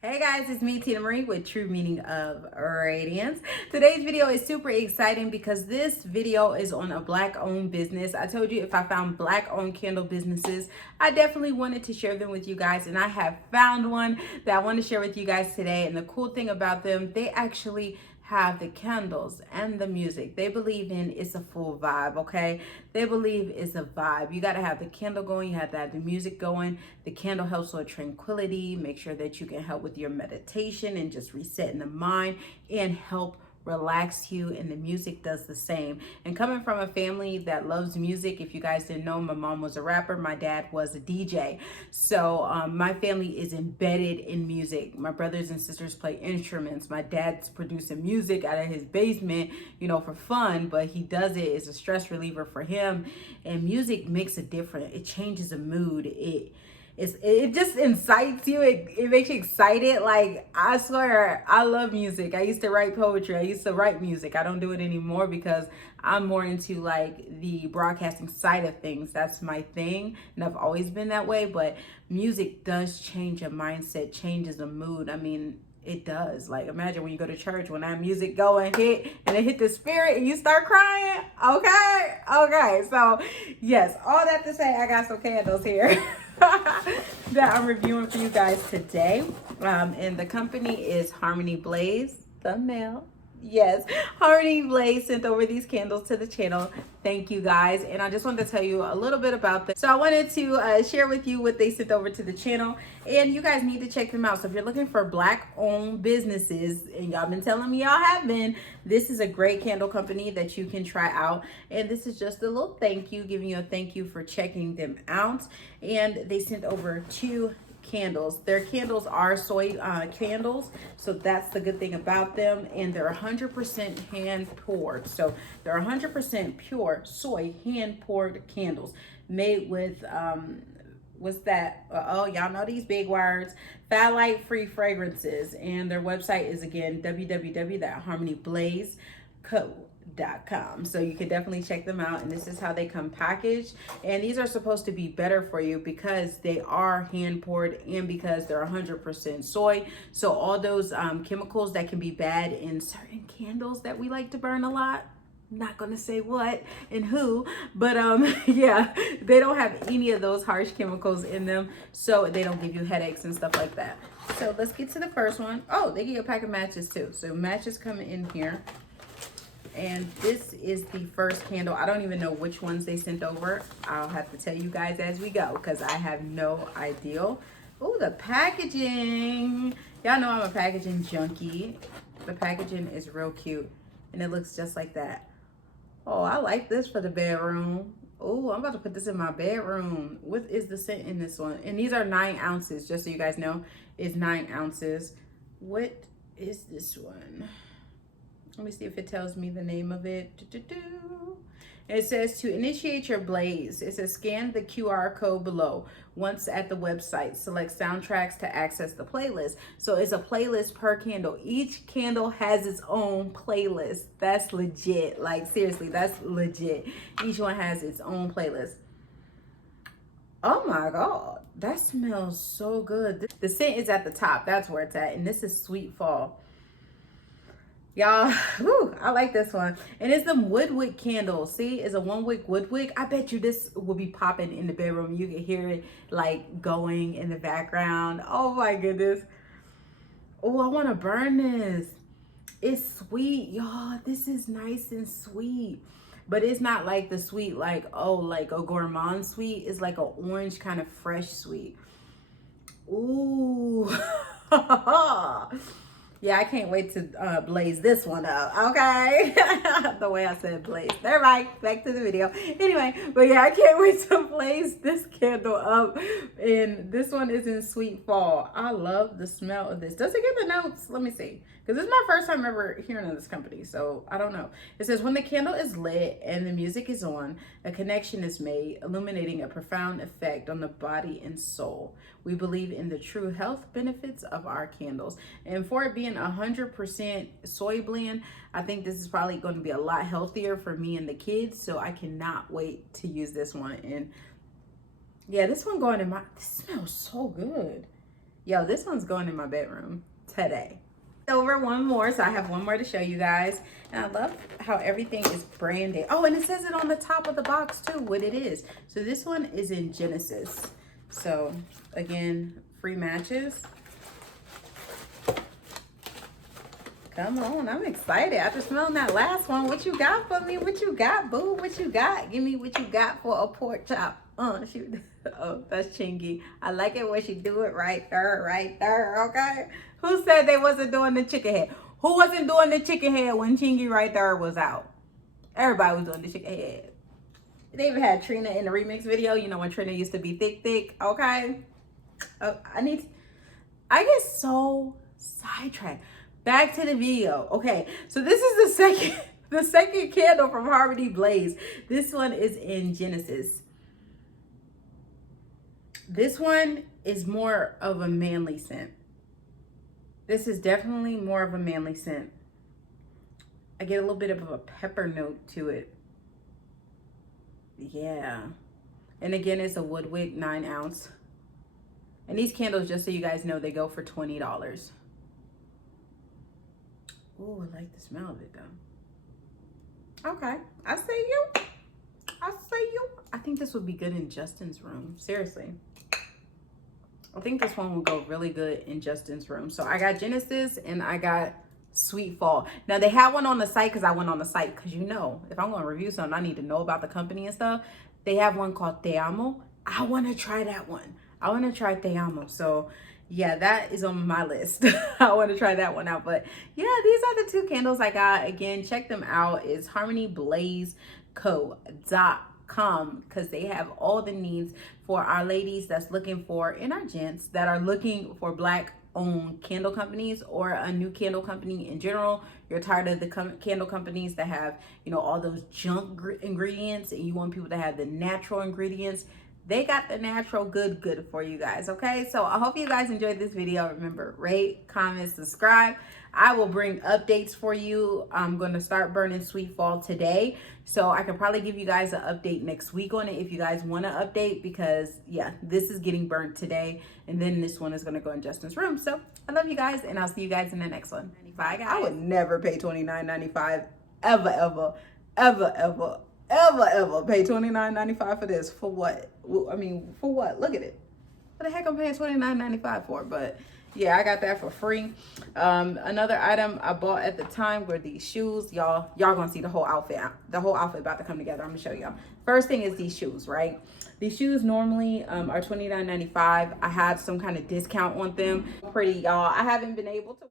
Hey guys, it's me, Tina Marie, with True Meaning of Radiance. Today's video is super exciting because this video is on a Black-owned business. I told you if I found Black-owned candle businesses, I definitely wanted to share them with you guys, and I have found one that I want to share with you guys today. And the cool thing about them, they actually have the candles and the music. They believe in it's a full vibe, okay? They believe it's a vibe. You got to have the candle going, you have to have the music going. The candle helps with tranquility, make sure that you can help with your meditation and just resetting the mind and help relax you, and the music does the same. And coming from a family that loves music, if you guys didn't know, my mom was a rapper, my dad was a DJ, so my family is embedded in music. My brothers and sisters play instruments. My dad's producing music out of his basement, for fun, but he does it as a stress reliever for him. And music makes a difference. It changes a mood. It just incites you. It makes you excited. Like, I swear, I love music. I used to write poetry. I used to write music. I don't do it anymore because I'm more into like the broadcasting side of things. That's my thing, and I've always been that way. But music does change a mindset, changes a mood. I mean, it does. Like, imagine when you go to church, when that music go and it hit the spirit and you start crying. Okay. So yes, all that to say, I got some candles here that I'm reviewing for you guys today. And the company is Harmony Blaze, thumbnail. Yes, Harmony Blaze sent over these candles to the channel. Thank you guys. And I just wanted to tell you a little bit about them. So I wanted to share with you what they sent over to the channel, and you guys need to check them out. So if you're looking for Black-owned businesses, and y'all been telling me y'all have been, this is a great candle company that you can try out. And this is just a little thank you, giving you a thank you for checking them out. And they sent over 2 candles. Their candles are soy candles, so that's the good thing about them. And they're 100% hand poured, so they're 100% pure soy hand poured candles made with what's that? Oh, y'all know these big words: phthalate free fragrances. And their website is again www.harmonyblaze.com. So you can definitely check them out. And this is how they come packaged. And these are supposed to be better for you because they are hand poured and because they're 100% soy. So all those chemicals that can be bad in certain candles that we like to burn a lot, I'm not gonna say what and who, but yeah, they don't have any of those harsh chemicals in them, so they don't give you headaches and stuff like that. So let's get to the first one. Oh, they give you a pack of matches too, so matches come in here. And this is the first candle. I don't even know which ones they sent over. I'll have to tell you guys as we go because I have no idea. Oh, the packaging. Y'all know I'm a packaging junkie. The packaging is real cute and it looks just like that. Oh, I like this for the bedroom. Oh, I'm about to put this in my bedroom. What is the scent in this one? And these are 9 ounces, just so you guys know. It's 9 ounces. What is this one? Let me see if it tells me the name of it. It says to initiate your blaze. It says scan the QR code below. Once at the website, select soundtracks to access the playlist. So it's a playlist per candle. Each candle has its own playlist. That's legit. Like, seriously, that's legit. Each one has its own playlist. Oh my God, that smells so good. The scent is at the top. That's where it's at. And this is Sweet Fall. Y'all, I like this one. And it's the Woodwork Candle. See, it's a 1-wick Woodwork. I bet you this will be popping in the bedroom. You can hear it like going in the background. Oh my goodness. Oh, I want to burn this. It's sweet, y'all. This is nice and sweet. But it's not like the sweet, like, oh, like a gourmand sweet. It's like an orange kind of fresh sweet. Ooh. Yeah, I can't wait to blaze this one up, okay? The way I said blaze. All right, back to the video. Anyway, but yeah, I can't wait to blaze this candle up. And this one is in Sweet Fall. I love the smell of this. Does it get the notes? Let me see. Because this is my first time ever hearing of this company, so I don't know. It says, when the candle is lit and the music is on, a connection is made, illuminating a profound effect on the body and soul. We believe in the true health benefits of our candles. And for it being 100% soy blend, I think this is probably going to be a lot healthier for me and the kids, so I cannot wait to use this one. And yeah, this one going in my, this smells so good. Yo, this one's going in my bedroom today. Over one more, so I have one more to show you guys. And I love how everything is branded. Oh, and it says it on the top of the box too, what it is. So this one is in Genesis. So again, free matches. Come on, I'm excited. After smelling that last one, what you got for me? What you got, boo? What you got? Give me what you got for a pork chop. Shoot. Oh, that's Chingy. I like it when she do it right there, okay? Who said they wasn't doing the chicken head? Who wasn't doing the chicken head when Chingy right there was out? Everybody was doing the chicken head. They even had Trina in the remix video. You know when Trina used to be thick, okay? I get so sidetracked. Back to the video. Okay, so this is the second candle from Harmony Blaze. This one is in Genesis. This one is more of a manly scent. This is definitely more of a manly scent. I get a little bit of a pepper note to it. Yeah. And again, it's a Woodwick 9 ounce. And these candles, just so you guys know, they go for $20. Oh, I like the smell of it though. Okay, I see you. I see you. I think this would be good in Justin's room. Seriously. I think this one will go really good in Justin's room. So I got Genesis and I got Sweet Fall. Now they have one on the site because I went on the site because you know, if I'm going to review something, I need to know about the company and stuff. They have one called Te Amo. I want to try that one. I want to try Te Amo. So yeah, that is on my list. I want to try that one out. But yeah, these are the two candles I got. Again, check them out. It's harmonyblazeco.com because they have all the needs for our ladies that's looking for, and our gents that are looking for Black owned candle companies or a new candle company in general. You're tired of the candle companies that have, you know, all those junk ingredients and you want people to have the natural ingredients. They got the natural good for you guys, okay? So I hope you guys enjoyed this video. Remember, rate, comment, subscribe. I will bring updates for you. I'm going to start burning Sweet Fall today. So I can probably give you guys an update next week on it if you guys want to update because, yeah, this is getting burnt today. And then this one is going to go in Justin's room. So I love you guys, and I'll see you guys in the next one. Bye, guys. I would never pay $29.95 ever pay $29.95 for this. For what? I mean, for what? Look at it. What the heck I'm paying $29.95 for? But yeah, I got that for free. Another item I bought at the time were these shoes. Y'all gonna see the whole outfit. The whole outfit about to come together. I'm gonna show y'all. First thing is these shoes, right? These shoes normally are $29.95. I had some kind of discount on them. Pretty, y'all. I haven't been able to